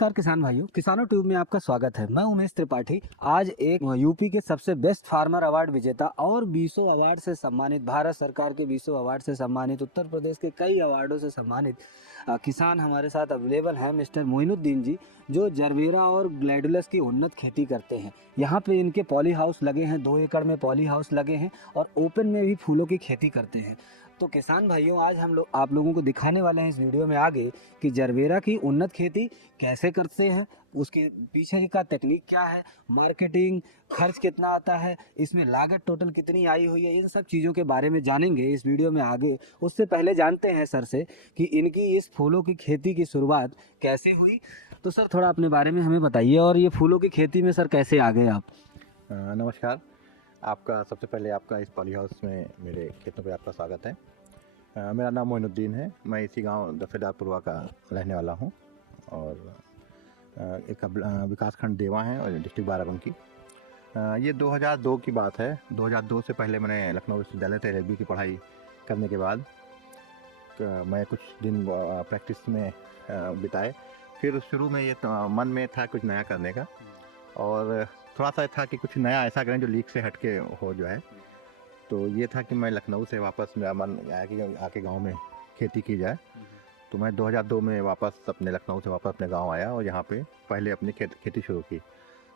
नमस्कार किसान भाइयों, किसानों ट्यूब में आपका स्वागत है। मैं उमेश त्रिपाठी। आज एक यूपी के सबसे बेस्ट फार्मर अवार्ड विजेता और 20 अवार्ड से सम्मानित, भारत सरकार के 20 अवार्ड से सम्मानित, उत्तर प्रदेश के कई अवार्डों से सम्मानित किसान हमारे साथ अवेलेबल हैं। मिस्टर मोइनुद्दीन जी, जो जरबेरा और ग्लैडुलस की उन्नत खेती करते हैं। यहाँ पे इनके पॉली हाउस लगे हैं, 2 एकड़ में पॉली हाउस लगे हैं और ओपन में भी फूलों की खेती करते हैं। तो किसान भाइयों, आज हम लोग आप लोगों को दिखाने वाले हैं इस वीडियो में आगे कि जरबेरा की उन्नत खेती कैसे करते हैं, उसके पीछे का टेक्निक क्या है, मार्केटिंग, खर्च कितना आता है, इसमें लागत टोटल कितनी आई हुई है, इन सब चीज़ों के बारे में जानेंगे इस वीडियो में आगे। उससे पहले जानते हैं सर से कि इनकी इस फूलों की खेती की शुरुआत कैसे हुई। तो सर थोड़ा अपने बारे में हमें बताइए, और ये फूलों की खेती में सर कैसे आ गए आप? नमस्कार। आपका सबसे पहले आपका इस पॉली हाउस में मेरे खेतों पे आपका स्वागत है। मेरा नाम मोइनुद्दीन है। मैं इसी गांव दफेदारपुरवा का रहने वाला हूं और एक विकासखंड देवा है और डिस्ट्रिक्ट बाराबंकी। ये 2002 की बात है। 2002 से पहले मैंने लखनऊ विश्वविद्यालय से LLB की पढ़ाई करने के बाद मैं कुछ दिन प्रैक्टिस में बिताए। फिर शुरू में ये मन में था कुछ नया करने का, और थोड़ा सा था कि कुछ नया ऐसा करें जो लीक से हटके हो जो है। तो ये था कि मैं लखनऊ से वापस, मेरा मन आया कि आके गांव में खेती की जाए। तो मैं 2002 में वापस अपने लखनऊ से वापस अपने गांव आया और यहाँ पे पहले अपनी खेती शुरू की।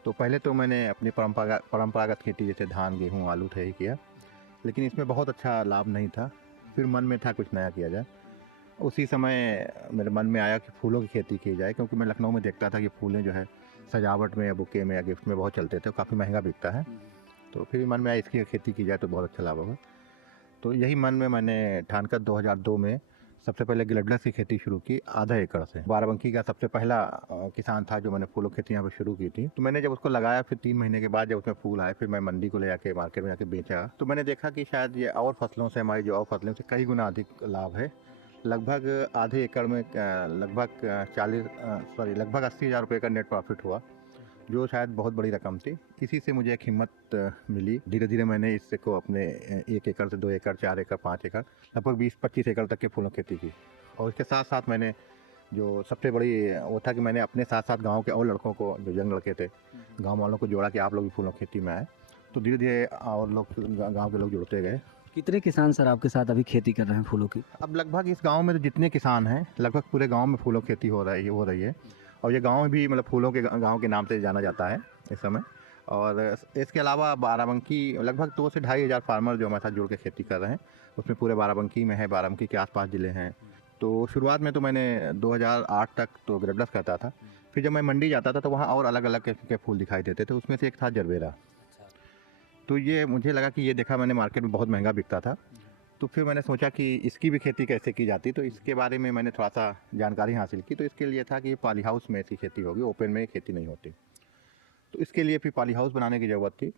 तो पहले तो मैंने अपनी परंपरागत खेती जैसे धान, गेहूँ, आलू थे ही किया, लेकिन इसमें बहुत अच्छा लाभ नहीं था। फिर मन में था कुछ नया किया जाए। उसी समय मेरे मन में आया कि फूलों की खेती की जाए, क्योंकि मैं लखनऊ में देखता था कि फूलें जो है सजावट में या बुके में या गिफ्ट में बहुत चलते थे, काफ़ी महंगा बिकता है। तो फिर मन में आया इसकी खेती की जाए तो बहुत अच्छा लाभ होगा। तो यही मन में मैंने ठानकर 2002 में सबसे पहले ग्लैडुलस की खेती शुरू की, आधा एकड़ से। बाराबंकी का सबसे पहला किसान था जो मैंने फूलों की खेती यहाँ पर शुरू की थी। तो मैंने जब उसको लगाया, फिर 3 महीने के बाद जब उसमें फूल आए, फिर मैं मंडी को ले जाके मार्केट में जाके बेचा। तो मैंने देखा कि शायद ये और फसलों से, हमारी जो और फसलों से कई गुना अधिक लाभ है। लगभग आधे एकड़ में लगभग 80,000 रुपये का नेट प्रॉफिट हुआ, जो शायद बहुत बड़ी रकम थी। इसी से मुझे एक हिम्मत मिली। धीरे धीरे मैंने इससे को अपने 1 एकड़ से 2 एकड़, 4 एकड़, 5 एकड़, लगभग 20-25 एकड़ तक के फूलों की खेती की। और इसके साथ साथ मैंने जो सबसे बड़ी वो था कि मैंने अपने साथ साथ गांव के और लड़कों को, जो यंग लड़के थे, गांव वालों को जोड़ा कि आप लोग भी फूलों की खेती में आए। तो धीरे धीरे और लोग, गाँव के लोग जुड़ते गए। कितने किसान सर आपके साथ अभी खेती कर रहे हैं फूलों की? अब लगभग इस गांव में तो जितने किसान हैं, लगभग पूरे गांव में फूलों की खेती हो रही है। और ये गांव भी मतलब फूलों के गांव के नाम से जाना जाता है इस समय। और इसके अलावा बाराबंकी लगभग 2 से 2,500 फार्मर जो हमारे साथ जुड़ के खेती कर रहे हैं, उसमें पूरे बाराबंकी में है, बाराबंकी के आसपास ज़िले हैं। तो शुरुआत में तो मैंने 2008 तक तो ग्लैडुलस करता था। फिर जब मैं मंडी जाता था तो वहाँ और अलग अलग किस्म के फूल दिखाई देते थे। उसमें से एक था जरबेरा। तो ये मुझे लगा कि ये देखा मैंने, मार्केट में बहुत महंगा बिकता था। तो फिर मैंने सोचा कि इसकी भी खेती कैसे की जाती। तो इसके बारे में मैंने थोड़ा सा जानकारी हासिल की। तो इसके लिए था कि पॉली हाउस में इसकी खेती होगी, ओपन में खेती नहीं होती। तो इसके लिए फिर पॉली हाउस बनाने की ज़रूरत थी।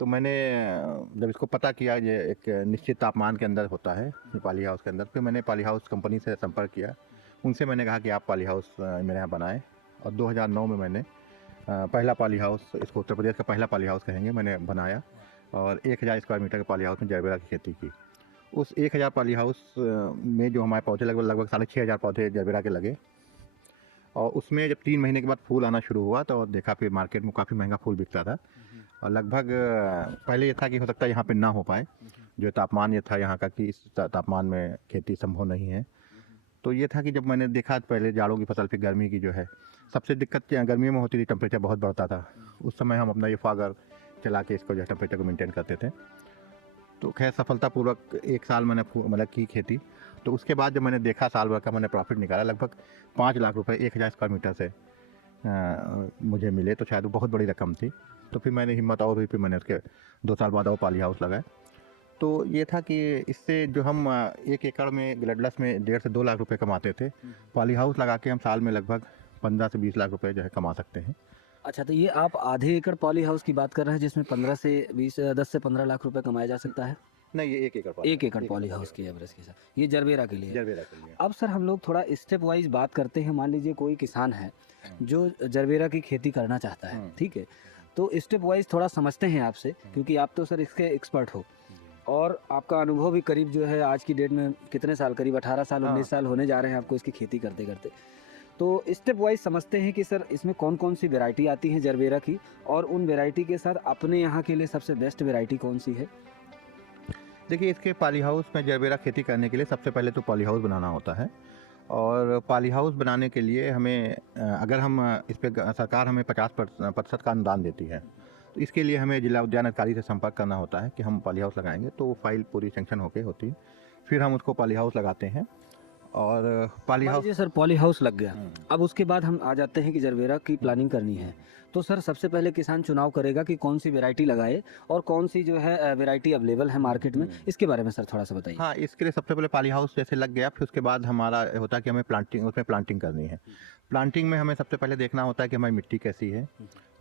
तो मैंने जब इसको पता किया, ये एक निश्चित तापमान के अंदर होता है पॉली हाउस के अंदर, फिर मैंने पॉली हाउस कंपनी से संपर्क किया। उनसे मैंने कहा कि आप पॉली हाउस मेरे यहाँ बनाएँ। और 2009 में मैंने पहला पॉली हाउस, इसको उत्तर प्रदेश का पहला पॉली हाउस कहेंगे, मैंने बनाया। और 1,000 स्क्वायर मीटर के पॉली हाउस में जरबेरा की खेती की। उस 1,000 पॉली हाउस में जो हमारे पौधे लगभग 6,500 पौधे जरबेरा के लगे। और उसमें जब 3 महीने के बाद फूल आना शुरू हुआ तो देखा फिर मार्केट में काफ़ी महंगा फूल बिकता था। और लगभग पहले ये था कि हो सकता है यहाँ पे ना हो पाए, जो तापमान ये था यहाँ का कि इस तापमान में खेती संभव नहीं है। तो ये था कि जब मैंने देखा पहले जाड़ों की फसल, फिर गर्मी की जो है सबसे दिक्कत गर्मियों में होती थी, टेम्परेचर बहुत बढ़ता था। उस समय हम अपना ये फॉगर चला के इसको जो है टेम्परेचर को मेंटेन करते थे। तो खैर सफलतापूर्वक 1 साल मैंने मतलब की खेती। तो उसके बाद जब मैंने देखा साल भर का मैंने प्रॉफिट निकाला, लगभग 5 लाख रुपए 1,000 स्क्वायर मीटर से मुझे मिले। तो शायद वो बहुत बड़ी रकम थी। तो फिर मैंने हिम्मत और हुई, फिर मैंने उसके 2 साल बाद और पॉली हाउस लगाए। तो ये था कि इससे जो हम 1 एकड़ में ग्लैडुलस में 1.5 से 2 लाख रुपए कमाते थे, पॉली हाउस लगा के हम साल में लगभग 15 से 20 लाख रुपए जो है कमा सकते हैं। अच्छा, तो ये आप आधे एकड़ पॉली हाउस की बात कर रहे हैं जिसमें 15 से 20, 10 से 15 लाख रुपए कमाया जा सकता है? नहीं, ये 1 एकड़ 1 एकड़ पॉली हाउस की एवरेज के साथ, ये जरबेरा के लिए। जरबेरा के लिए। अब सर हम लोग थोड़ा स्टेप वाइज बात करते हैं। मान लीजिए कोई किसान है जो जरबेरा की खेती करना चाहता है, ठीक है? तो स्टेप वाइज थोड़ा समझते हैं आपसे, क्योंकि आप तो सर इसके एक्सपर्ट हो और आपका अनुभव भी करीब जो है आज की डेट में कितने साल, करीब 18 साल 19 साल होने जा रहे हैं आपको इसकी खेती करते करते। तो स्टेप वाइज समझते हैं कि सर इसमें कौन कौन सी वैरायटी आती है जरबेरा की, और उन वैरायटी के साथ अपने यहाँ के लिए सबसे बेस्ट वैरायटी कौन सी है। देखिए, इसके पॉली हाउस में जरबेरा खेती करने के लिए सबसे पहले तो पॉली हाउस बनाना होता है। और पॉली हाउस बनाने के लिए हमें अगर हम इस पे सरकार हमें 50% का अनुदान देती है, तो इसके लिए हमें जिला उद्यान अधिकारी से संपर्क करना होता है कि हम पॉली हाउस लगाएंगे, तो वो फाइल पूरी सेंक्शन होके होती है, फिर हम उसको पॉली हाउस लगाते हैं। और पॉली मान हाउस लीजिए सर पॉली हाउस लग गया, अब उसके बाद हम आ जाते हैं कि जरबेरा की प्लानिंग करनी है, तो सर सबसे पहले किसान चुनाव करेगा कि कौन सी वैरायटी लगाए और कौन सी जो है वैरायटी अवेलेबल है मार्केट में, इसके बारे में सर थोड़ा सा बताइए। हाँ, इसके लिए सबसे पहले पॉली हाउस जैसे लग गया, फिर उसके बाद हमारा होता है कि हमें प्लांटिंग, उसमें प्लांटिंग करनी है। प्लांटिंग में हमें सबसे पहले देखना होता है कि हमारी मिट्टी कैसी है,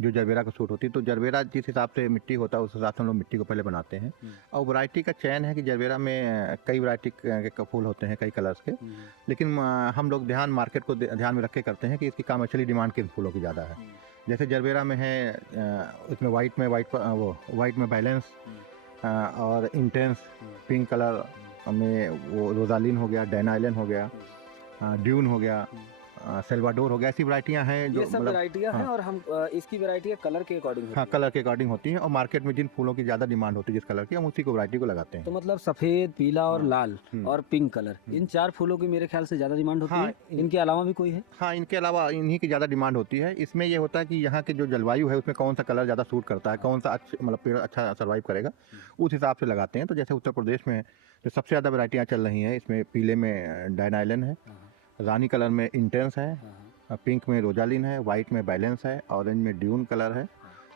जो जरबेरा को सूट होती है। तो जरबेरा जिस हिसाब से मिट्टी होता है उस हिसाब से हम लोग मिट्टी को पहले बनाते हैं। और वैरायटी का चयन है कि जरबेरा में कई वैरायटी के फूल होते हैं, कई कलर्स के, लेकिन हम लोग मार्केट को ध्यान में रख के करते हैं कि इसकी कमर्शियली डिमांड किन फूलों की ज़्यादा है। जैसे जरबेरा में है इसमें वाइट में बैलेंस, और इंटेंस पिंक कलर में वो रोजालिन हो गया, डैन आइलैंड हो गया, ड्यून हो गया, सेल्वाडोर हो गया, ऐसी वैरायटियाँ हैं जो ये सब वैरायटियां हैं, हाँ, और हम इसकी वैरायटी कलर के अकॉर्डिंग हाँ, कलर के अकॉर्डिंग होती हैं। और मार्केट में जिन फूलों की ज़्यादा डिमांड होती है जिस कलर की, हम उसी को वैरायटी को लगाते तो हैं। मतलब सफेद, पीला और हाँ, लाल और पिंक कलर, इन 4 फूलों की मेरे ख्याल से ज़्यादा डिमांड होती हाँ, है। इनके अलावा भी कोई है? हाँ, इनके अलावा इन्हीं की ज़्यादा डिमांड होती है। इसमें ये होता है कि यहाँ की जो जलवायु है उसमें कौन सा कलर ज़्यादा सूट करता है, कौन सा मतलब पेड़ अच्छा सर्वाइव करेगा, उस हिसाब से लगाते हैं। तो जैसे उत्तर प्रदेश में जो सबसे ज़्यादा वैरायटियाँ चल रही हैं, इसमें पीले में डैन आइलैंड है, रानी कलर में इंटेंस है, पिंक में रोजालिन है, वाइट में बैलेंस है, ऑरेंज में ड्यून कलर है,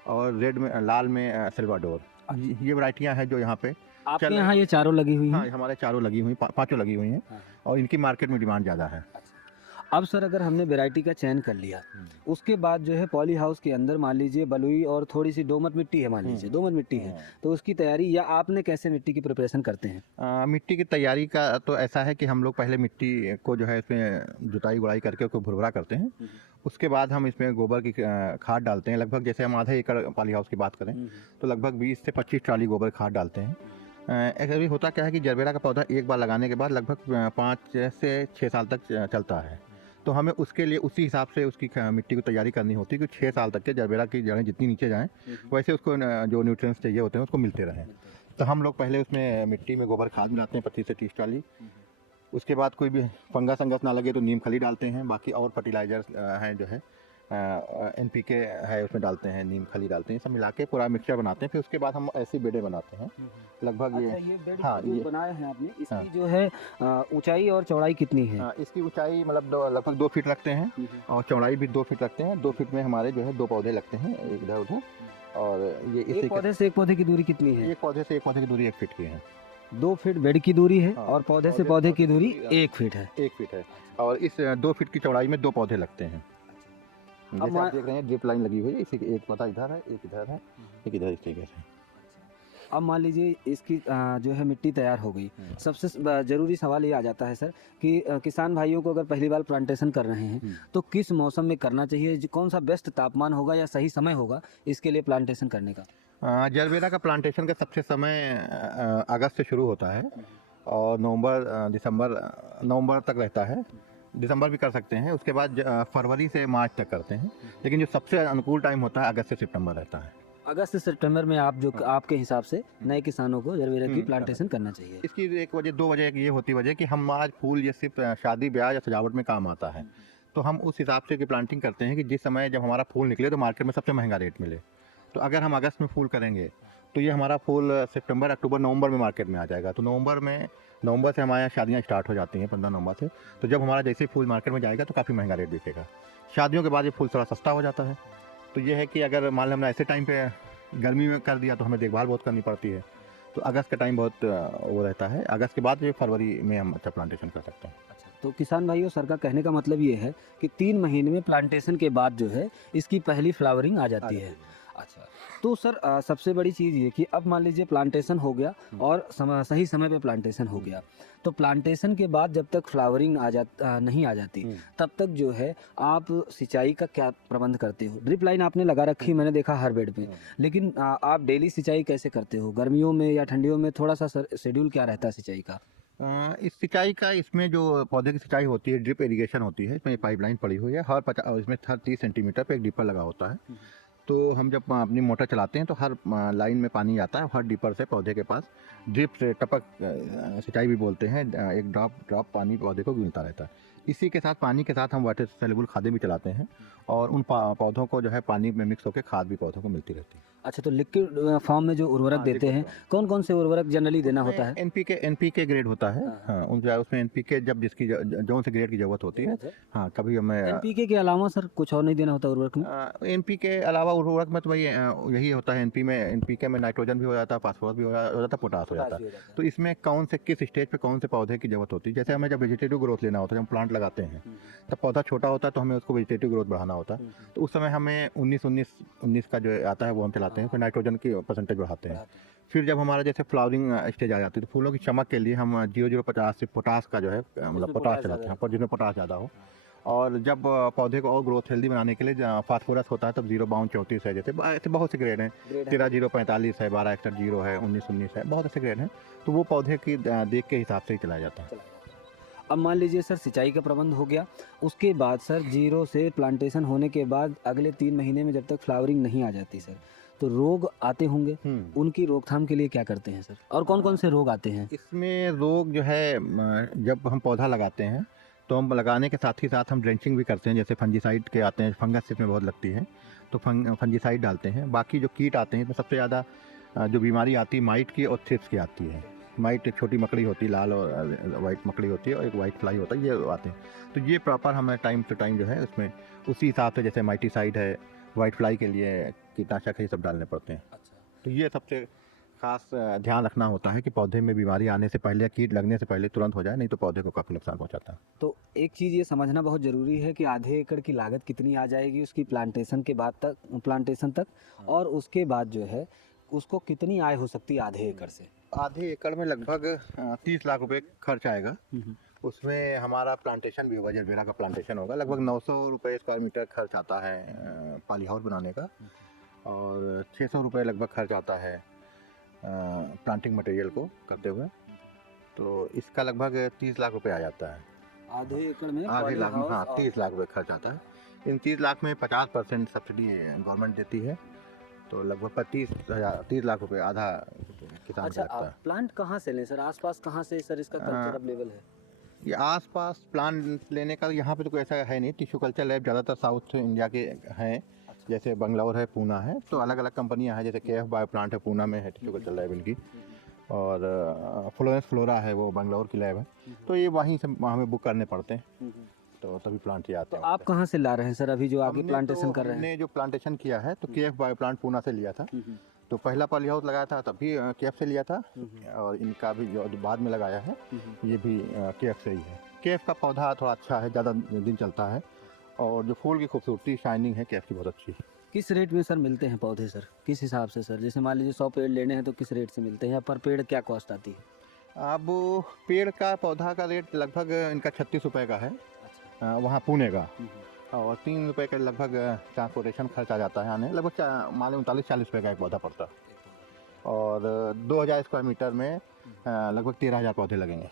और रेड में लाल में सिल्वाडोर। ये वैरायटियाँ हैं जो यहाँ पे आपके यहाँ ये चारों लगी हुई हाँ, हैं? हमारे चारों लगी हुई, पाँचों लगी हुई हैं, और इनकी मार्केट में डिमांड ज़्यादा है। अब सर अगर हमने वैरायटी का चयन कर लिया, उसके बाद जो है पॉली हाउस के अंदर मान लीजिए बलुई और थोड़ी सी दोमट मिट्टी है, मान लीजिए दोमट मिट्टी है, तो उसकी तैयारी या आपने कैसे मिट्टी की प्रिपरेशन करते हैं? मिट्टी की तैयारी का तो ऐसा है कि हम लोग पहले मिट्टी को जो है इसमें जुताई गुड़ाई करके उसको भुरभुरा करते हैं। उसके बाद हम इसमें गोबर की खाद डालते हैं। लगभग जैसे हम आधा एकड़ पॉली हाउस की बात करें तो लगभग 20 से 25 ट्राली गोबर खाद डालते हैं। ऐसा भी होता क्या है कि जरबेरा का पौधा एक बार लगाने के बाद लगभग 5 से 6 साल तक चलता है। तो हमें उसके लिए उसी हिसाब से उसकी मिट्टी को तैयारी करनी होती है कि 6 साल तक के जरबेरा की जड़ें जितनी नीचे जाएँ वैसे उसको जो न्यूट्रिएंट्स चाहिए होते हैं उसको मिलते रहें। तो हम लोग पहले उसमें मिट्टी में गोबर खाद मिलाते हैं 25 से 30 ट्राली। उसके बाद कोई भी फंगस अंगस ना लगे तो नीम खली डालते हैं। बाकी और फर्टिलाइजर्स हैं जो है NPK है उसमें डालते हैं, नीम खली डालते हैं, सब मिला के पूरा मिक्सचर बनाते हैं। फिर उसके बाद हम ऐसी बेडें बनाते हैं लगभग अच्छा, ये बेड हाँ, जो ये बनाए हैं आपने, इसकी हाँ। जो है ऊंचाई और चौड़ाई कितनी है? इसकी ऊंचाई मतलब लगभग 2 फीट रखते हैं और चौड़ाई भी 2 फीट रखते हैं। 2 फीट में हमारे जो है 2 पौधे लगते हैं इधर उधर। और ये एक इसी पौधे से एक पौधे की दूरी कितनी है? एक पौधे से एक पौधे की दूरी 1 फीट की है। 2 फीट बेड की दूरी है, हाँ, और पौधे से पौधे की दूरी 1 फीट है। 1 फीट है। और इस 2 फीट की चौड़ाई में 2 पौधे लगते हैं। जैसे आप देख रहे हैं ड्रिप लाइन लगी हुई है, इसी एक पौधा इधर है, एक इधर है, एक इधर, इस तरीके से। अब मान लीजिए इसकी जो है मिट्टी तैयार हो गई, सबसे ज़रूरी सवाल ये आ जाता है सर कि किसान भाइयों को अगर पहली बार प्लांटेशन कर रहे हैं तो किस मौसम में करना चाहिए, कौन सा बेस्ट तापमान होगा या सही समय होगा इसके लिए प्लांटेशन करने का? जरबेरा का प्लांटेशन का सबसे समय अगस्त से शुरू होता है और नवंबर तक रहता है। दिसंबर भी कर सकते हैं। उसके बाद फरवरी से मार्च तक करते हैं, लेकिन जो सबसे अनुकूल टाइम होता है अगस्त से सितंबर रहता है। अगस्त से सितंबर में आप जो आपके हिसाब से नए किसानों को जरबेरा की प्लांटेशन करना चाहिए। इसकी एक वजह, 2 वजह ये होती वजह कि हमारा फूल ये सिर्फ शादी ब्याह या सजावट में काम आता है। तो हम उस हिसाब से प्लांटिंग करते हैं कि जिस समय जब हमारा फूल निकले तो मार्केट में सबसे महंगा रेट मिले। तो अगर हम अगस्त में फूल करेंगे तो ये हमारा फूल सितंबर, अक्टूबर, नवंबर में मार्केट में आ जाएगा। तो नवंबर से हमारे यहाँ शादियाँ स्टार्ट हो जाती हैं, 15 नवंबर से। तो जब हमारा जैसे फूल मार्केट में जाएगा तो काफ़ी महंगा रेट बिकेगा। शादियों के बाद ये फूल थोड़ा सस्ता हो जाता है। तो ये है कि अगर मान लो हमने ऐसे टाइम पे गर्मी में कर दिया तो हमें देखभाल बहुत करनी पड़ती है। तो अगस्त का टाइम बहुत वो रहता है। अगस्त के बाद ये फरवरी में हम अच्छा प्लांटेशन कर सकते हैं। अच्छा, तो किसान भाइयों, सर का कहने का मतलब ये है कि 3 महीने में प्लांटेशन के बाद जो है इसकी पहली फ्लावरिंग आ जाती है। अच्छा, तो सर सबसे बड़ी चीज़ ये कि अब मान लीजिए प्लांटेशन हो गया और सही समय पे प्लांटेशन हो गया, तो प्लांटेशन के बाद जब तक फ्लावरिंग नहीं आ जाती तब तक जो है आप सिंचाई का क्या प्रबंध करते हो? ड्रिप लाइन आपने लगा रखी, मैंने देखा हर बेड पे, लेकिन आप डेली सिंचाई कैसे करते हो? गर्मियों में या ठंडियों में थोड़ा सा शेड्यूल क्या रहता है सिंचाई का? इस सिंचाई का इसमें जो पौधे की सिंचाई होती है ड्रिप इरिगेशन होती है, इसमें पाइपलाइन पड़ी हुई है, इसमें हर 30 सेंटीमीटर पे एक डिपर लगा होता है। तो हम जब अपनी मोटर चलाते हैं तो हर लाइन में पानी आता है, हर डिपर से पौधे के पास ड्रिप से टपक सिंचाई भी बोलते हैं, एक ड्रॉप ड्रॉप पानी पौधे को मिलता रहता है। इसी के साथ पानी के साथ हम वाटर सॉल्युबल खादें भी चलाते हैं, और उन पौधों को जो है पानी में मिक्स होकर खाद भी पौधों को मिलती रहती है। अच्छा, तो लिक्विड फॉर्म में जो उर्वरक हाँ, देते लिक्विड हैं, फॉर्म। कौन कौन से उर्वरक जनरली देना होता है? एनपीके ग्रेड होता है। हाँ, हाँ, उन उसमें एनपीके जब जिसकी जो से ग्रेड की ज़रूरत होती है। हाँ, कभी हमें एनपीके के अलावा सर कुछ और नहीं देना होता उर्वरक में? एनपीके अलावा उर्वरक में तो वही यही होता है। एनपीके में नाइट्रोजन भी हो जाता है, फास्फोरस भी हो जाता है, पोटास हो जाता पोटाश भी है। हो जाता है। तो इसमें कौन से किस स्टेज पे कौन से पौधे की ज़रूरत होती है, जैसे हमें जब वेजिटेटिव ग्रोथ लेना होता है, जब हम प्लांट लगाते हैं तब पौधा छोटा होता है तो हमें उसको वेजिटेटिव ग्रोथ बढ़ाना होता है। तो उस समय हमें 19-19-19 का जो आता है वो हम चलाते हैं, फिर नाइट्रोजन की परसेंटेज बढ़ाते हैं। फिर जब हमारा जैसे फ्लावरिंग स्टेज आ जाती है तो फूलों की चमक के लिए हम 0050 से पोटास का जो है मतलब पोटास चलाते हैं, पर जिसमें पोटास ज़्यादा हो। और जब पौधे को और ग्रोथ हेल्दी बनाने के लिए फास्फोरस होता है तब 052-34 है, जैसे ऐसे बहुत से ग्रेड हैं। 13-045 है, 12-61-0 है, 19-19 है, बहुत ऐसे ग्रेड हैं। तो वो पौधे की देख के हिसाब से ही चलाया जाता है। अब मान लीजिए सर सिंचाई का प्रबंध हो गया, उसके बाद सर जीरो से प्लांटेशन होने के बाद अगले 3 महीने में जब तक फ्लावरिंग नहीं आ जाती सर, तो रोग आते होंगे, उनकी रोकथाम के लिए क्या करते हैं सर? और कौन-कौन से रोग आते हैं? इसमें रोग जो है जब हम पौधा लगाते हैं तो हम लगाने के साथ ही साथ हम ड्रेंचिंग भी करते हैं, जैसे फंजीसाइड के आते हैं, फंगस इसमें बहुत लगती है तो फंजीसाइड डालते हैं। बाकी जो कीट आते हैं इसमें सबसे ज़्यादा जो बीमारी आती है माइट की और थ्रिप्स की आती है। माइट एक छोटी मकड़ी होती है, लाल और वाइट मकड़ी होती है, और एक वाइट फ्लाई होता है, ये आते हैं। तो ये प्रॉपर हमें टाइम टू टाइम जो है उसमें उसी हिसाब से, जैसे माइटीसाइड है, वाइट फ्लाई के लिए कीटनाशक है, ये सब डालने पड़ते हैं। तो ये सबसे खास ध्यान रखना होता है कि पौधे में बीमारी आने से पहले या कीट लगने से पहले तुरंत हो जाए, नहीं तो पौधे को काफ़ी नुकसान पहुंचाता है। तो एक चीज़ ये समझना बहुत ज़रूरी है कि आधे एकड़ की लागत कितनी आ जाएगी उसकी प्लांटेशन तक, और उसके बाद जो है उसको कितनी आय हो सकती है आधे एकड़ से? आधे एकड़ में लगभग 30 लाख रुपए खर्च आएगा। उसमें हमारा प्लांटेशन भी होगा, जरबेरा का प्लांटेशन होगा, लगभग 900 रुपये स्क्वायर मीटर खर्च आता है पॉली हाउस बनाने का, और 600 रुपये लगभग खर्च आता है प्लांटिंग मटेरियल को करते हुए। तो इसका लगभग 30 लाख रुपए आ जाता है आधे एकड़ में आधे पॉली लाख में। हाउस हाँ, और 30 लाख रुपए खर्च आता है। इन 30 लाख में 50% सब्सिडी गवर्नमेंट देती है, तो लगभग 30 लाख रुपए आधा किसान अच्छा, को लगता आप है। प्लांट कहाँ से लें सर? आसपास कहाँ से सर इसका कल्चर अवेलेबल है? ये आसपास प्लांट लेने का यहाँ पे तो कोई ऐसा है नहीं। टिश्यू कल्चर लैब ज़्यादातर साउथ इंडिया के हैं, जैसे बंगलौर है, पूना है, तो अलग अलग कंपनियाँ हैं, जैसे केएफ बायो प्लांट है, पूना में है टिश्यू कल्चर लैब इनकी, और फ्लोरेंस फ्लोरा है, वो बंगलौर की लैब है। तो ये वहीं से हमें बुक करने पड़ते हैं, तो तभी प्लांट ये आते तो हैं। आप कहाँ से ला रहे हैं सर अभी जो आगे हमने प्लांटेशन कर रहे हैं? हमने जो प्लांटेशन किया है तो केएफ बायो प्लांट पूना से लिया था। तो पहला पॉली हाउस लगाया था तब भी केएफ से लिया था, और इनका भी जो बाद में लगाया है ये भी केएफ से ही है। केएफ का पौधा थोड़ा अच्छा है, ज़्यादा दिन चलता है, और जो फूल की खूबसूरती शाइनिंग है केएफ की बहुत अच्छी है। किस रेट में सर मिलते हैं पौधे सर? किस हिसाब से सर? जैसे मान लीजिए 100 पेड़ लेने हैं तो किस रेट से मिलते हैं, या पर पेड़ क्या कॉस्ट आती है? अब पेड़ का पौधा का रेट लगभग इनका 36 रुपये का है, अच्छा। वहाँ पुणे का, और 3 रुपये का लगभग ट्रांसपोर्टेशन खर्च आ जाता है आने, लगभग मान लीजिए 39-40 रुपये का एक पौधा पड़ता है। और 2000 स्क्वायर मीटर में लगभग 13,000 पौधे लगेंगे।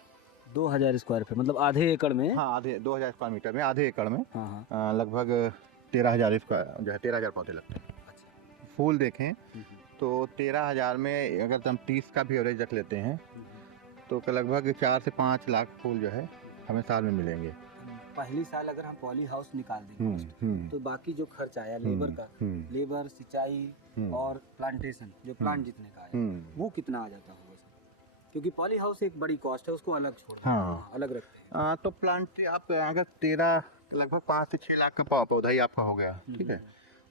2000 स्क्वायर फीट मतलब आधे एकड़ में? हाँ, आधे 2000 स्क्वायर मीटर में आधे एकड़ में हाँ हाँ। लगभग 13,000 स्क्वायर जो है 13,000 पौधे लगते हैं। अच्छा। फूल देखें तो 13,000 में अगर हम 30 का भी एवरेज रख लेते हैं तो लगभग 4 से 5 लाख फूल जो है हमें साल में मिलेंगे। पहली साल अगर हम पॉली हाउस निकाल दें cost, तो बाकी जो खर्च आया लेबर का, लेबर, सिंचाई और प्लांटेशन जो प्लांट जितने का आया, वो कितना आ जाता होगा सर? क्योंकि पॉली हाउस एक बड़ी कॉस्ट है, उसको अलग छोड़ देते हैं, अलग रखते हैं। तो प्लांट आप अगर 13 लगभग 5 से 6 लाख का पौधा ही आपका हो गया, ठीक है।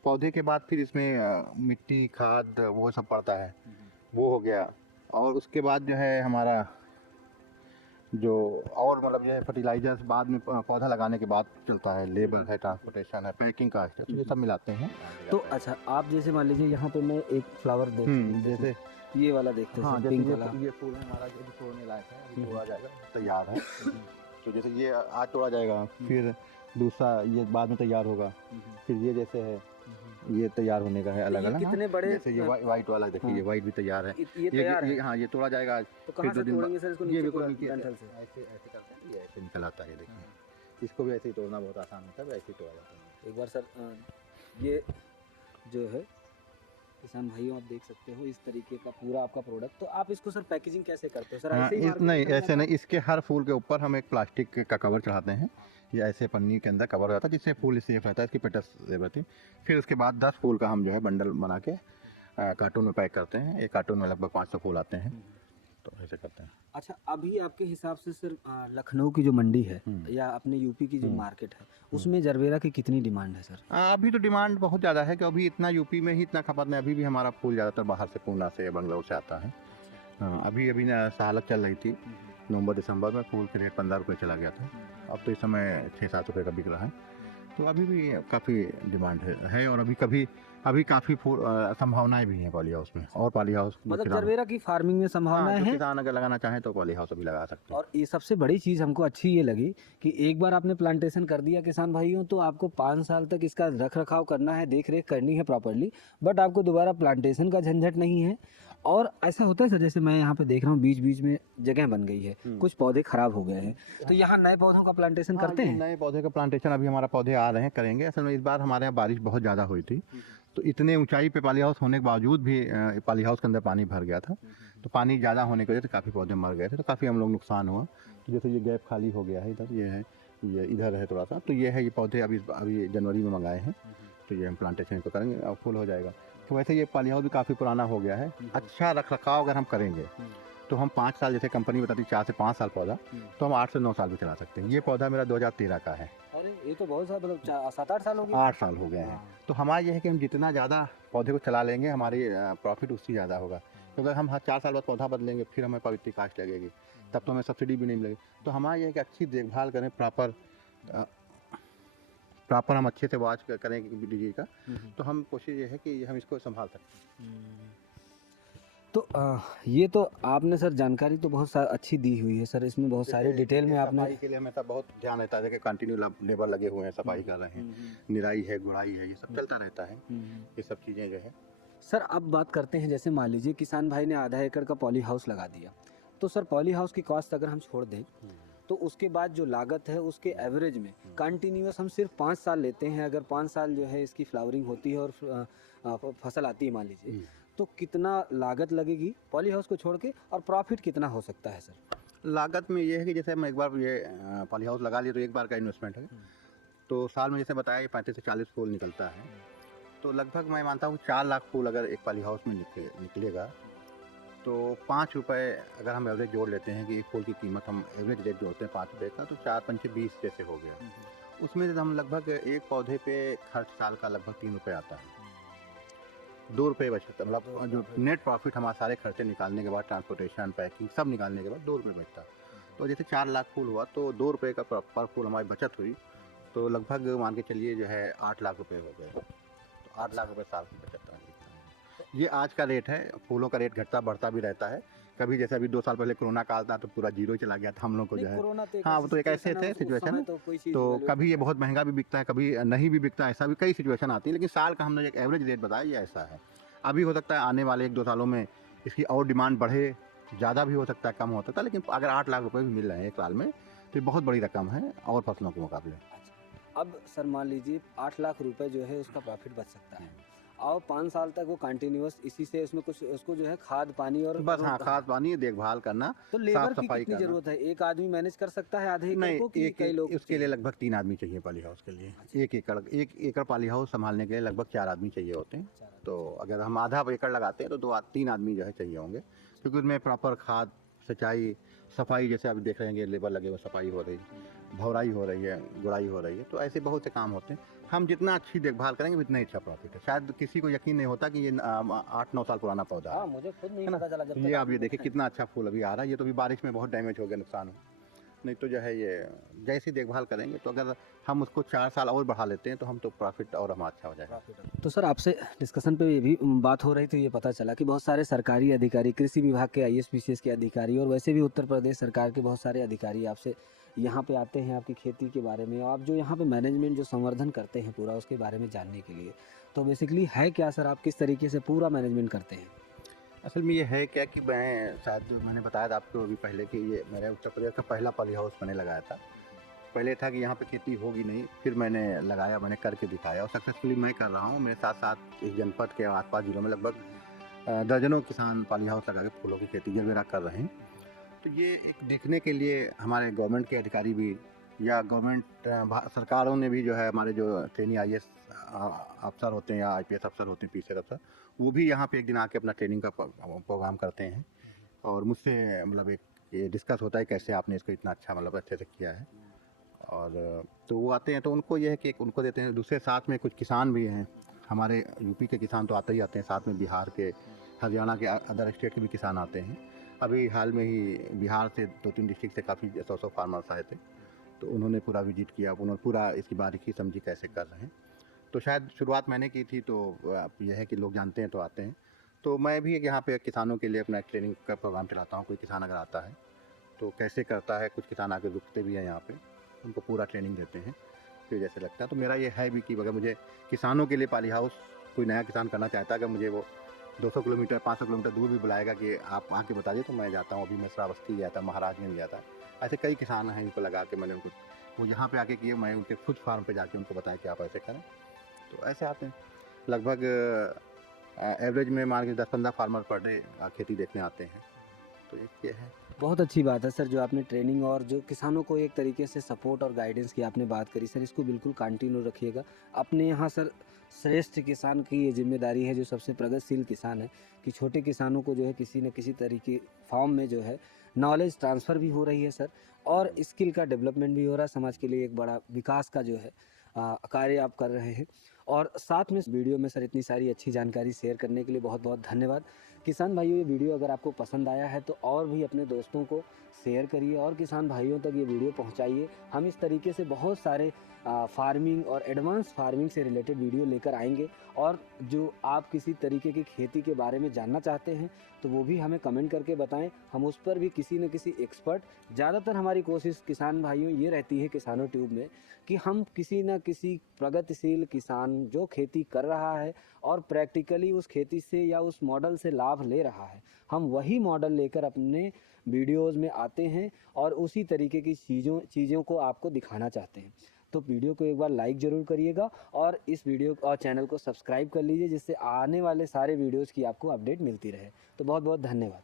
पौधे के बाद फिर इसमें मिट्टी, खाद, वो सब पड़ता है, वो हो गया। और उसके बाद जो है हमारा जो और मतलब ये फर्टिलाइजर्स बाद में पौधा लगाने के बाद चलता है, लेबर है, ट्रांसपोर्टेशन है, पैकिंग का है, तो ये सब मिलाते हैं। तो अच्छा, आप जैसे मान लीजिए यहाँ पे मैं एक फ्लावर जैसे ये वाला देखते हैं, हाँ, सर, जैसे पिंक वाला। ये फूल है हमारा, जो तोड़ने लायक है, अभी तोड़ा जाएगा, तैयार है। तो जैसे ये आज तोड़ा जाएगा, फिर दूसरा ये बाद में तैयार होगा, फिर ये जैसे है, ये तैयार होने का है अलग ये अलग। कितने बड़े जैसे ये वाइट वाला देखिए, हाँ। ये वाइट भी तैयार है। ये तैयार है। हाँ, ये तोड़ा जाएगा आज। तो कहाँ फिर 2 से दिन तोड़ेंगे सर इसको ये नीचे बिल्कुल पूरा नीचे डंठल से? ऐसे ऐसे करते हैं, ये ऐसे निकल आता है, ये देखिए। इसको भी ऐसे ही तोड़ना बहुत आसान होता है, ऐसे ही तोड़ा जाता है। एक बार सर ये जो है किसान भाइयों आप देख सकते हो इस तरीके का पूरा आपका प्रोडक्ट। तो आप इसको सर पैकेजिंग कैसे करते हो सर? हाँ, ऐसे ही इस मार्केट में नहीं चला ऐसे जाता नहीं, इसके हर फूल के ऊपर हम एक प्लास्टिक का कवर चढ़ाते हैं। ये ऐसे पन्नी के अंदर कवर हो जाता है, जिससे फूल सेफ रहता है, इसकी पेटस सेफ रहती है। फिर उसके बाद 10 फूल का हम जो है बंडल बना के कार्टून में पैक करते हैं। एक कार्टून में लगभग 500 फूल आते हैं, तो ऐसे करते हैं। अच्छा, अभी आपके हिसाब से सर लखनऊ की जो मंडी है हम्म। या अपने यूपी की जो हम्म। मार्केट है उसमें जरबेरा की कितनी डिमांड है सर? अभी तो डिमांड बहुत ज़्यादा है, कि अभी इतना यूपी में ही इतना खपत में, अभी भी हमारा फूल ज़्यादातर बाहर से पूना से बंगलौर से आता है। हाँ, अभी अभी ना सहालत चल रही थी नवंबर दिसंबर में, फूल के रेट 15 रुपये चला गया था। अब तो इस समय 6-7 रुपये का बिक रहा है। तो अभी भी काफ़ी डिमांड है और अभी काफ़ी फूल संभावनाएं भी हैं पॉली हाउस में, और पॉली हाउस मतलब जरबेरा की फार्मिंग में संभावनाएं हैं। किसान अगर लगाना चाहें तो पॉली हाउस अभी लगा सकते हैं। और ये सबसे बड़ी चीज़ हमको अच्छी ये लगी कि एक बार आपने प्लांटेशन कर दिया किसान भाइयों, तो आपको 5 साल तक इसका रख रखाव करना है, देख रेख करनी है प्रॉपरली, बट आपको दोबारा प्लांटेशन का झंझट नहीं है। और ऐसा होता है सर, जैसे मैं यहाँ पे देख रहा हूँ बीच बीच में जगह बन गई है, कुछ पौधे खराब हो गए हैं, तो यहाँ नए पौधों का प्लांटेशन करते ये हैं? नए पौधे का प्लांटेशन अभी हमारा पौधे आ रहे हैं, करेंगे। असल में इस बार हमारे यहाँ बारिश बहुत ज़्यादा हुई थी, तो इतने ऊंचाई पे पॉली हाउस होने के बावजूद भी पॉली हाउस के अंदर पानी भर गया था। तो पानी ज़्यादा होने की वजह से काफ़ी पौधे मर गए थे, तो काफ़ी हम लोग नुकसान हुआ। तो जैसे ये गैप खाली हो गया है, इधर ये है, ये इधर है थोड़ा सा, तो ये है, ये पौधे अभी जनवरी में मंगाए हैं, तो ये हम प्लांटेशन को करेंगे और फुल हो जाएगा। तो वैसे ये पॉली हाउस भी काफ़ी पुराना हो गया है। अच्छा रख रखाव अगर हम करेंगे तो हम 5 साल, जैसे कंपनी बताती है 4 से 5 साल पौधा, तो हम 8 से 9 साल भी चला सकते हैं। ये पौधा मेरा 2013 का है, अरे ये तो बहुत सारा, मतलब 7-8 साल हो गए। 8 साल हो गए हैं। तो हमारा ये है कि हम जितना ज़्यादा पौधे को चला लेंगे, हमारी प्रॉफिट उससे ज़्यादा होगा। क्योंकि अगर हम हर 4 साल बाद पौधा बदलेंगे, फिर हमें पवित्री कास्ट लगेगी, तब तो हमें सब्सिडी भी नहीं मिलेगी। तो हमारा ये है कि अच्छी देखभाल करें, प्रॉपर हम अच्छे से वॉच करें बिजली का, तो हम कोशिश ये है कि हम इसको संभाल सकते हैं। तो ये तो आपने सर जानकारी तो बहुत अच्छी दी हुई है सर, इसमें बहुत सारे डिटेल में आपने। सफाई के लिए हमेशा बहुत ध्यान रहता है कि कंटिन्यू लेबर लगे हुए हैं, सफाई कर रहे हैं, निराई है, गुड़ाई है, ये सब चलता रहता है। ये सब चीज़ें जो है। सर अब बात करते हैं, जैसे मान लीजिए किसान भाई ने आधा एकड़ का पॉली हाउस लगा दिया, तो सर पॉली हाउस की कॉस्ट अगर हम छोड़ दें तो उसके बाद जो लागत है उसके एवरेज में कंटिन्यूअस हम सिर्फ 5 साल लेते हैं, अगर 5 साल जो है इसकी फ्लावरिंग होती है और फसल आती है मान लीजिए, तो कितना लागत लगेगी पॉली हाउस को छोड़ के, और प्रॉफिट कितना हो सकता है सर? लागत में ये है कि जैसे हम एक बार ये पॉली हाउस लगा लिए तो एक बार का इन्वेस्टमेंट है, तो साल में जैसे बताया 35 से 40 फूल निकलता है, तो लगभग मैं मानता हूँ 4 लाख फूल अगर एक पॉली हाउस में निकलेगा, तो 5 रुपये अगर हम एवरेज जोड़ लेते हैं कि एक फूल की कीमत हम एवरेज रेट जोड़ते हैं 5 रुपये का, तो 4×5 = 20 जैसे हो गया। उसमें से हम लगभग एक पौधे पे खर्च साल का लगभग 3 रुपये आता है, 2 रुपये बचता, मतलब जो नेट प्रॉफिट हमारे सारे खर्चे निकालने के बाद, ट्रांसपोर्टेशन, पैकिंग सब निकालने के बाद 2 रुपये बचता। तो जैसे 4 लाख फूल हुआ तो 2 रुपये का पर फूल हमारी बचत हुई, तो लगभग मान के चलिए जो है 8 लाख रुपये हो गए। तो 8 लाख रुपये साल की बचत आ गई। ये आज का रेट है, फूलों का रेट घटता बढ़ता भी रहता है। कभी जैसे अभी 2 साल पहले कोरोना काल था तो पूरा जीरो चला गया था हम लोग को जो है। हाँ, वो तो एक ऐसे थे सिचुएशन, तो कभी ये बहुत महंगा भी बिकता है, कभी नहीं भी बिकता है, ऐसा भी कई सिचुएशन आती है। लेकिन साल का हमने एक एवरेज रेट बताया, ये ऐसा है। अभी हो सकता है आने वाले 1-2 सालों में इसकी और डिमांड बढ़े, ज़्यादा भी हो सकता है, कम हो सकता है, लेकिन अगर 8 लाख रुपये भी मिल रहे हैं एक साल में तो ये बहुत बड़ी रकम है और फसलों के मुकाबले। अब सर मान लीजिए 8 लाख रुपए जो है उसका प्रॉफिट बच सकता है, और 5 साल तक वो कंटिन्यूअस इसी से उसमें कुछ उसको जो है खाद पानी और बस, हाँ, खाद पानी देखभाल करना, तो लेबर साफ की सफाई कितनी करना। जरूरत है? एक आदमी मैनेज कर सकता है आधे एकड़ नहीं, को कि कई लोग? उसके लिए लगभग 3 आदमी चाहिए पॉली हाउस के लिए। 1 एकड़ पॉली हाउस संभालने के लिए लगभग 4 आदमी चाहिए होते हैं। तो अगर हम आधा एकड़ लगाते हैं तो 3 आदमी जो है चाहिए होंगे, क्योंकि उसमें प्रॉपर खाद, सिंचाई, सफाई, जैसे आप देख रहे हैं लेबर लगे हुए, सफाई हो रही है, भौराई हो रही है, गुड़ाई हो रही है, तो ऐसे बहुत से काम होते हैं। हम जितना अच्छी देखभाल करेंगे उतना ही अच्छा प्रॉफिट है। शायद किसी को यकीन नहीं होता कि ये 8-9 साल पुराना पौधा है। हाँ, मुझे खुद नहीं पता चला जब ये तक आप ये देखिए कितना अच्छा फूल अभी आ रहा है। ये तो अभी बारिश में बहुत डैमेज हो गया, नुकसान हो, नहीं तो जो है ये जैसी देखभाल करेंगे, तो अगर हम उसको 4 साल और बढ़ा लेते हैं तो हम तो प्रॉफिट और हमारा अच्छा हो जाएगा। तो सर आपसे डिस्कशन पे ये भी बात हो रही थी, ये पता चला कि बहुत सारे सरकारी अधिकारी, कृषि विभाग के IAS PCS के अधिकारी और वैसे भी उत्तर प्रदेश सरकार के बहुत सारे अधिकारी आपसे यहाँ पे आते हैं आपकी खेती के बारे में, आप जो यहाँ पे मैनेजमेंट जो संवर्धन करते हैं पूरा उसके बारे में जानने के लिए। तो बेसिकली है क्या सर, आप किस तरीके से पूरा मैनेजमेंट करते हैं? असल में ये है क्या कि मैं शायद जो मैंने बताया था आपको अभी पहले कि ये मेरे उत्तर प्रदेश का पहला पॉली हाउस मैंने लगाया था। पहले था कि यहाँ पे खेती होगी नहीं, फिर मैंने लगाया, मैंने करके दिखाया और सक्सेसफुली मैं कर रहा हूँ। मेरे साथ-साथ इस जनपद के आस-पास जिलों में लगभग दर्जनों किसान पॉली हाउस लगा के फूलों की खेती वगैरह कर रहे हैं। तो ये एक देखने के लिए हमारे गवर्नमेंट के अधिकारी भी या गवर्नमेंट सरकारों ने भी जो है हमारे जो ट्रेनी आईएएस अफसर होते हैं या आईपीएस अफसर होते हैं, पीसीआर अफसर, वो भी यहाँ पे एक दिन आके अपना ट्रेनिंग का प्रोग्राम करते हैं और मुझसे मतलब एक ये डिस्कस होता है कैसे आपने इसको इतना अच्छा मतलब अच्छे से किया है। और तो वो आते हैं तो उनको ये है कि एक उनको देते हैं, दूसरे साथ में कुछ किसान भी हैं हमारे यूपी के किसान तो आते ही आते हैं, साथ में बिहार के, हरियाणा के, अदर स्टेट के भी किसान आते हैं। अभी हाल में ही बिहार से 2-3 डिस्ट्रिक्ट से काफ़ी 100 फार्मर्स आए थे, तो उन्होंने पूरा विजिट किया, उन्होंने पूरा इसकी बारीकी समझी कैसे कर रहे हैं। तो शायद शुरुआत मैंने की थी, तो यह है कि लोग जानते हैं तो आते हैं। तो मैं भी यहाँ पे किसानों के लिए अपना एक ट्रेनिंग का प्रोग्राम चलाता हूँ। कोई किसान अगर आता है तो कैसे करता है, कुछ किसान आके रुकते भी हैं यहाँ पे, उनको पूरा ट्रेनिंग देते हैं, फिर जैसे लगता है। तो मेरा ये है भी कि अगर मुझे किसानों के लिए पॉली हाउस कोई नया किसान करना चाहता है, अगर मुझे वो 200 किलोमीटर 500 किलोमीटर दूर भी बुलाएगा कि आप आके बता दिए तो मैं जाता हूँ। अभी मैं श्रावस्ती गया था, महाराजगंज गया था, ऐसे कई किसान हैं इनको लगा के मैंने उनको वो यहाँ पे आके किए, मैं उनके खुद फार्म पे जाके उनको बताया कि आप ऐसे करें। तो ऐसे आते हैं लगभग एवरेज में मान के 10-15 फार्मर पर डे खेती देखने आते हैं। तो एक ये है। बहुत अच्छी बात है सर, जो आपने ट्रेनिंग और जो किसानों को एक तरीके से सपोर्ट और गाइडेंस की आपने बात करी सर, इसको बिल्कुल कंटिन्यू रखिएगा। अपने यहाँ सर श्रेष्ठ किसान की ये जिम्मेदारी है, जो सबसे प्रगतिशील किसान है, कि छोटे किसानों को जो है किसी न किसी तरीके फॉर्म में जो है नॉलेज ट्रांसफ़र भी हो रही है सर, और स्किल का डेवलपमेंट भी हो रहा है। समाज के लिए एक बड़ा विकास का जो है कार्य आप कर रहे हैं। और साथ में इस वीडियो में सर इतनी सारी अच्छी जानकारी शेयर करने के लिए बहुत बहुत धन्यवाद। किसान भाइयों, ये वीडियो अगर आपको पसंद आया है तो और भी अपने दोस्तों को शेयर करिए और किसान भाइयों तक ये वीडियो पहुंचाइए। हम इस तरीके से बहुत सारे फार्मिंग और एडवांस फार्मिंग से रिलेटेड वीडियो लेकर आएंगे। और जो आप किसी तरीके की खेती के बारे में जानना चाहते हैं तो वो भी हमें कमेंट करके बताएं, हम उस पर भी किसी न किसी एक्सपर्ट, ज़्यादातर हमारी कोशिश किसान भाइयों ये रहती है किसानों ट्यूब में, कि हम किसी न किसी प्रगतिशील किसान जो खेती कर रहा है और प्रैक्टिकली उस खेती से या उस मॉडल से लाभ ले रहा है, हम वही मॉडल लेकर अपने वीडियोज़ में आते हैं और उसी तरीके की चीज़ों को आपको दिखाना चाहते हैं। तो वीडियो को एक बार लाइक ज़रूर करिएगा और इस वीडियो और चैनल को सब्सक्राइब कर लीजिए, जिससे आने वाले सारे वीडियोज़ की आपको अपडेट मिलती रहे। तो बहुत बहुत धन्यवाद।